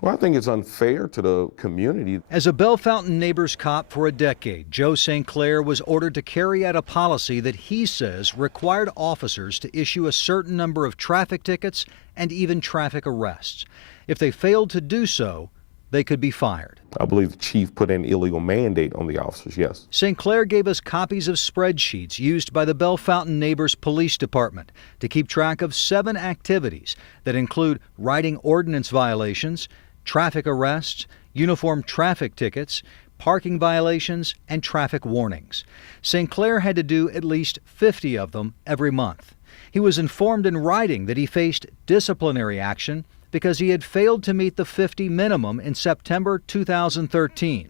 Well, I think it's unfair to the community. As a Bellefontaine Neighbors cop for a decade, Joe St. Clair was ordered to carry out a policy that he says required officers to issue a certain number of traffic tickets and even traffic arrests. If they failed to do so, they could be fired. I believe the chief put an illegal mandate on the officers, yes. St. Clair gave us copies of spreadsheets used by the Bellefontaine Neighbors Police Department to keep track of 7 activities that include writing ordinance violations, traffic arrests, uniform traffic tickets, parking violations, and traffic warnings. St. Clair had to do at least 50 of them every month. He was informed in writing that he faced disciplinary action because he had failed to meet the 50 minimum in September 2013.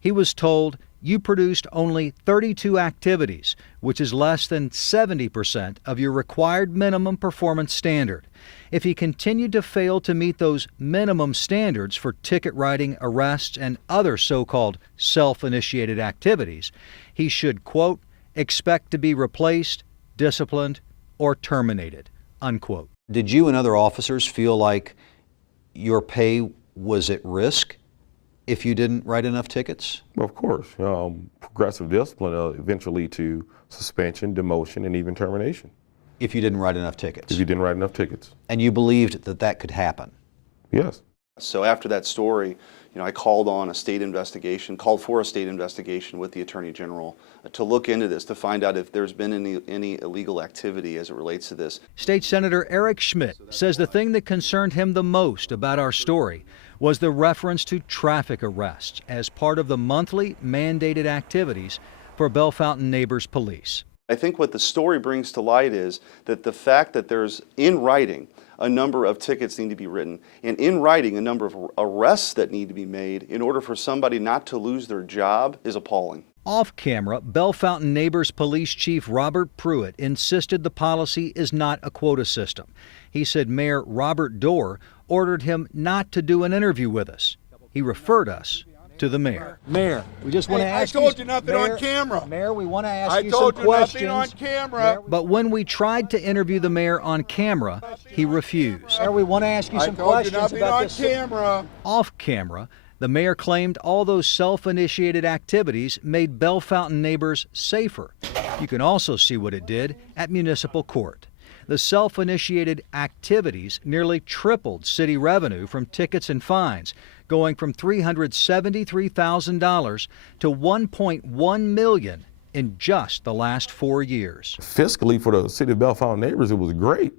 He was told, "You produced only 32 activities, which is less than 70% of your required minimum performance standard." If he continued to fail to meet those minimum standards for ticket writing, arrests, and other so-called self-initiated activities, he should, quote, "expect to be replaced, disciplined, or terminated," unquote. Did you and other officers feel like your pay was at risk if you didn't write enough tickets? Well, of course. Progressive discipline eventually lead to suspension, demotion, and even termination. If you didn't write enough tickets? If you didn't write enough tickets. And you believed that that could happen? Yes. So after that story, I called for a state investigation with the Attorney General to look into this, to find out if there's been any illegal activity as it relates to this. State Senator Eric Schmidt says the thing that concerned him the most about our story was the reference to traffic arrests as part of the monthly mandated activities for Bellefontaine Neighbors Police. I think what the story brings to light is that the fact that there's, in writing, a number of tickets need to be written, and in writing, a number of arrests that need to be made in order for somebody not to lose their job is appalling. Off camera, Bellefontaine Neighbors Police Chief Robert Pruitt insisted the policy is not a quota system. He said Mayor Robert Dorr ordered him not to do an interview with us. He referred us to the mayor. Mayor, we just want to ask you. I told you nothing on camera. Mayor, we want to ask you some questions. I told you nothing on camera. But when we tried to interview the mayor on camera, he refused. Mayor, we want to ask you some questions about this. I told you nothing on camera. Off camera, the mayor claimed all those self-initiated activities made Bellefontaine Neighbors safer. You can also see what it did at municipal court. The self-initiated activities nearly tripled city revenue from tickets and fines, going from $373,000 to $1.1 million in just the last 4 years. Fiscally, for the city of Bellefontaine Neighbors, it was great.